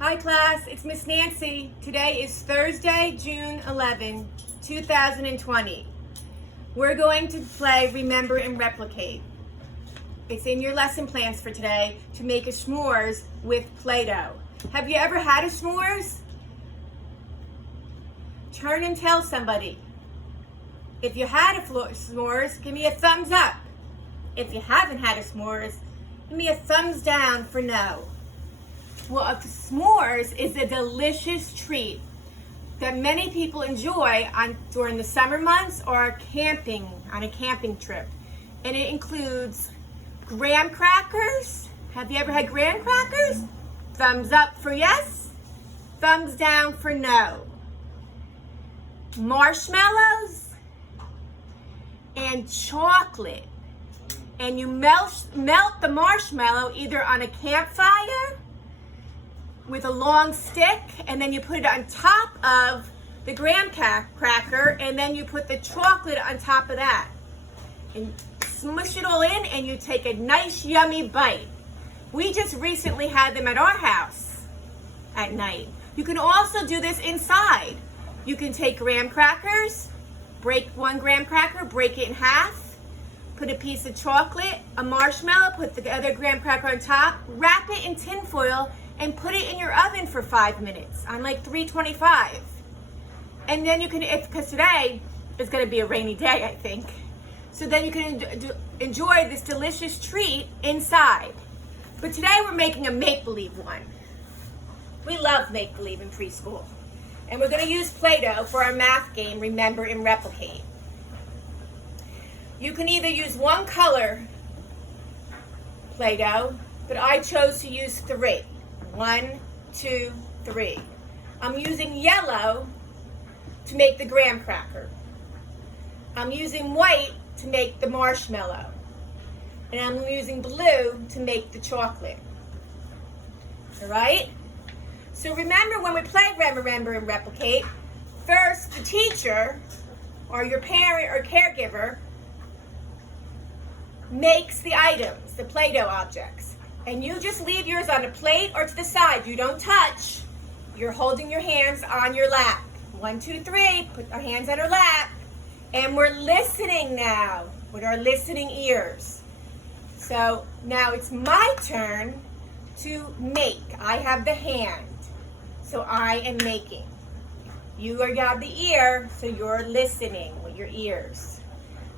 Hi class, it's Miss Nancy. Today is Thursday, June 11, 2020. We're going to play Remember and Replicate. It's in your lesson plans for today to make a s'mores with Play-Doh. Have you ever had a s'mores? Turn and tell somebody. If you had a s'mores, give me a thumbs up. If you haven't had a s'mores, give me a thumbs down for no. Well, a s'mores is a delicious treat that many people enjoy during the summer months or camping, on a camping trip. And it includes graham crackers. Have you ever had graham crackers? Thumbs up for yes, thumbs down for no. Marshmallows and chocolate. And you melt the marshmallow either on a campfire with a long stick, and then you put it on top of the graham cracker, and then you put the chocolate on top of that. And smush it all in, and you take a nice, yummy bite. We just recently had them at our house at night. You can also do this inside. You can take graham crackers, break one graham cracker, break it in half, put a piece of chocolate, a marshmallow, put the other graham cracker on top, wrap it in tin foil, and put it in your oven for 5 minutes on like 325. And then you can, because today is going to be a rainy day, I think. So then you can enjoy this delicious treat inside. But today we're making a make-believe one. We love make-believe in preschool. And we're going to use Play-Doh for our math game, Remember and Replicate. You can either use one color Play-Doh, but I chose to use 3. 1, 2, 3. I'm using yellow to make the graham cracker. I'm using white to make the marshmallow. And I'm using blue to make the chocolate. All right? So remember, when we play Remember and Replicate, first the teacher or your parent or caregiver makes the items, the Play-Doh objects. And you just leave yours on a plate or to the side. You don't touch. You're holding your hands on your lap. 1, 2, 3, put our hands on our lap. And we're listening now with our listening ears. So now it's my turn to make. I have the hand, so I am making. You have the ear, so you're listening with your ears.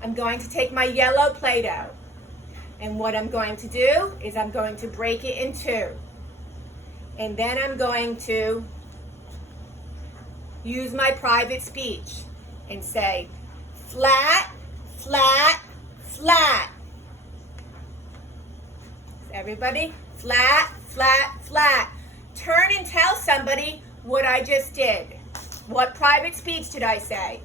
I'm going to take my yellow Play-Doh. And what I'm going to do is I'm going to break it in 2. And then I'm going to use my private speech and say, flat, flat, flat. Everybody, flat, flat, flat. Turn and tell somebody what I just did. What private speech did I say?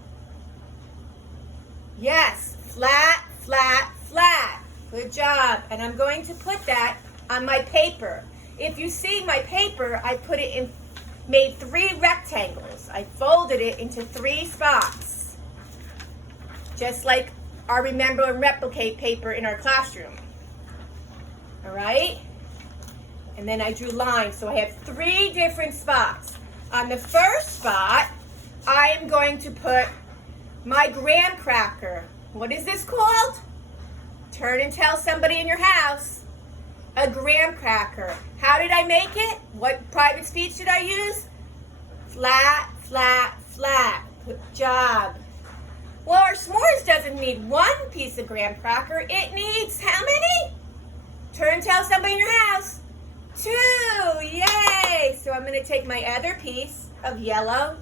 Yes, flat, flat, flat. Good job. And I'm going to put that on my paper. If you see my paper, I put it in, made 3 rectangles. I folded it into 3 spots. Just like our Remember and Replicate paper in our classroom. All right? And then I drew lines, so I have 3 different spots. On the first spot, I am going to put my graham cracker. What is this called? Turn and tell somebody in your house. A graham cracker. How did I make it? What private speech did I use? Flat, flat, flat. Good job. Well, our s'mores doesn't need 1 piece of graham cracker. It needs how many? Turn and tell somebody in your house. 2. Yay! So I'm going to take my other piece of yellow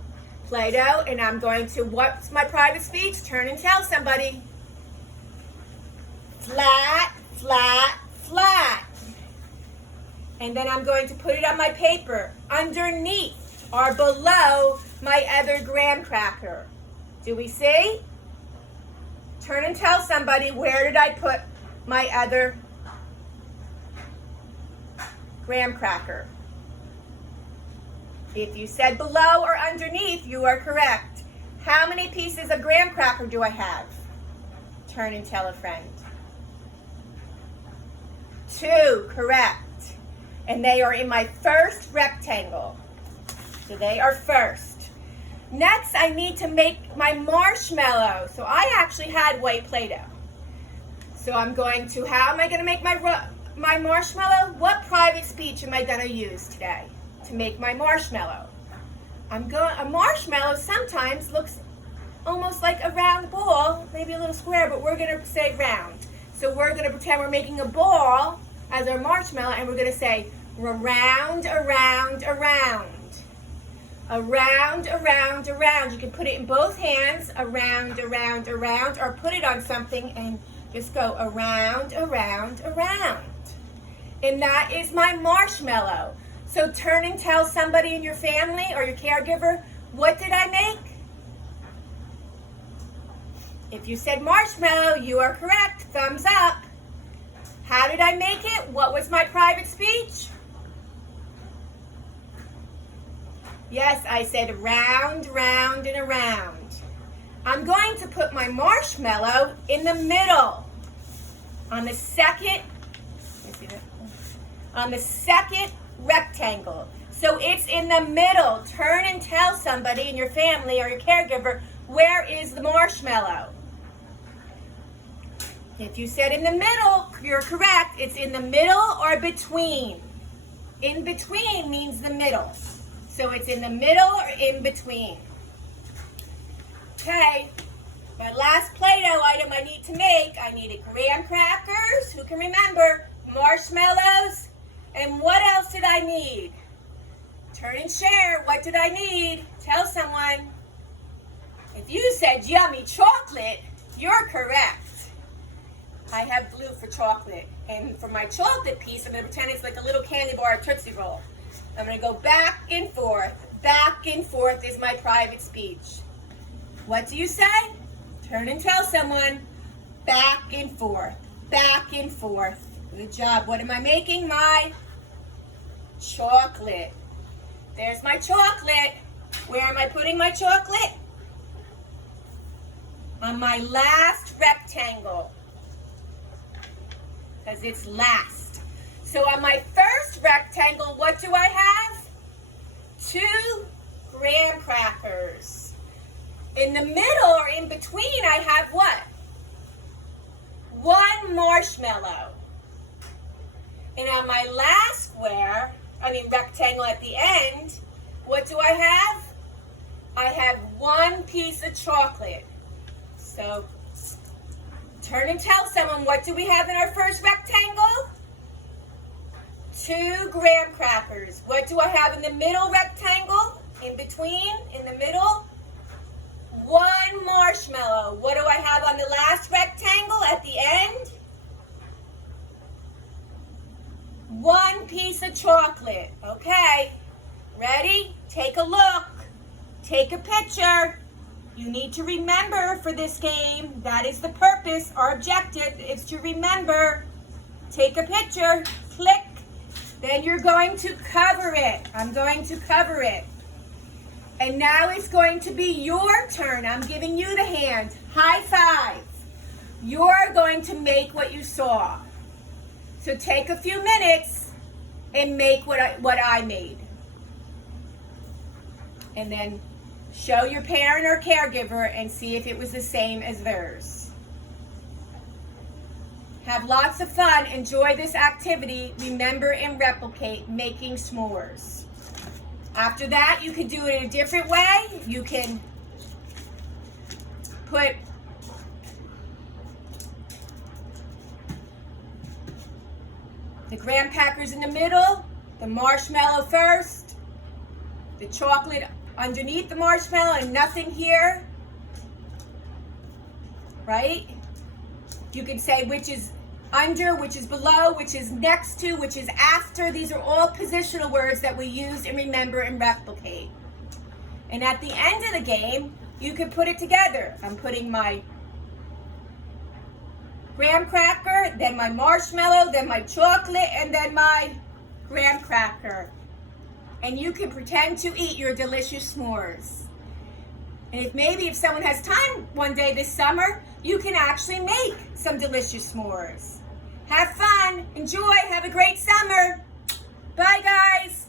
Play-Doh, and I'm going to, what's my private speech? Turn and tell somebody. Flat, flat, flat. And then I'm going to put it on my paper underneath or below my other graham cracker. Do we see? Turn and tell somebody, where did I put my other graham cracker? If you said below or underneath, you are correct. How many pieces of graham cracker do I have? Turn and tell a friend. 2, correct. And they are in my first rectangle. So they are first. Next, I need to make my marshmallow. So I actually had white Play-Doh. So I'm going to, how am I going to make my marshmallow? What private speech am I going to use today to make my marshmallow? A marshmallow sometimes looks almost like a round ball, maybe a little square, but we're going to say round. So we're going to pretend we're making a ball as our marshmallow, and we're going to say around, around, around. Around, around, around. You can put it in both hands, around, around, around, or put it on something and just go around, around, around. And that is my marshmallow. So turn and tell somebody in your family or your caregiver, what did I make? If you said marshmallow, you are correct. Thumbs up. How did I make it? What was my private speech? Yes, I said round, round, and around. I'm going to put my marshmallow in the middle. On the second rectangle. So it's in the middle. Turn and tell somebody in your family or your caregiver, where is the marshmallow? If you said in the middle, you're correct. It's in the middle or between. In between means the middle. So it's in the middle or in between. Okay, my last Play-Doh item I need to make, I needed graham crackers, who can remember, marshmallows, and what else did I need? Turn and share, what did I need? Tell someone. If you said yummy chocolate, you're correct. I have blue for chocolate, and for my chocolate piece, I'm going to pretend it's like a little candy bar or Tootsie Roll. I'm going to go back and forth. Back and forth is my private speech. What do you say? Turn and tell someone. Back and forth. Back and forth. Good job. What am I making? My chocolate. There's my chocolate. Where am I putting my chocolate? On my last rectangle. Because it's last. So on my first rectangle, what do I have? 2 graham crackers. In the middle or in between, I have what? 1 marshmallow. And on my last rectangle at the end, what do I have? I have 1 piece of chocolate. So turn and tell someone, what do we have in our first rectangle? 2 graham crackers. What do I have in the middle rectangle? In between, in the middle? 1 marshmallow. What do I have on the last rectangle at the end? 1 piece of chocolate. Okay, ready? Take a look. Take a picture. You need to remember for this game. That is the purpose. Our objective is to remember. Take a picture. Click. Then you're going to cover it. I'm going to cover it. And now it's going to be your turn. I'm giving you the hand. High five. You're going to make what you saw. So take a few minutes and make what I made. And then show your parent or caregiver and see if it was the same as theirs. Have lots of fun. Enjoy this activity. Remember and replicate making s'mores. After that, you can do it in a different way. You can put the graham crackers in the middle, the marshmallow first, the chocolate underneath the marshmallow, and nothing here, right? You can say which is under, which is below, which is next to, which is after. These are all positional words that we use and remember and replicate. And at the end of the game, you can put it together. I'm putting my graham cracker, then my marshmallow, then my chocolate, and then my graham cracker. And you can pretend to eat your delicious s'mores. And if someone has time one day this summer, you can actually make some delicious s'mores. Have fun, enjoy, have a great summer. Bye, guys.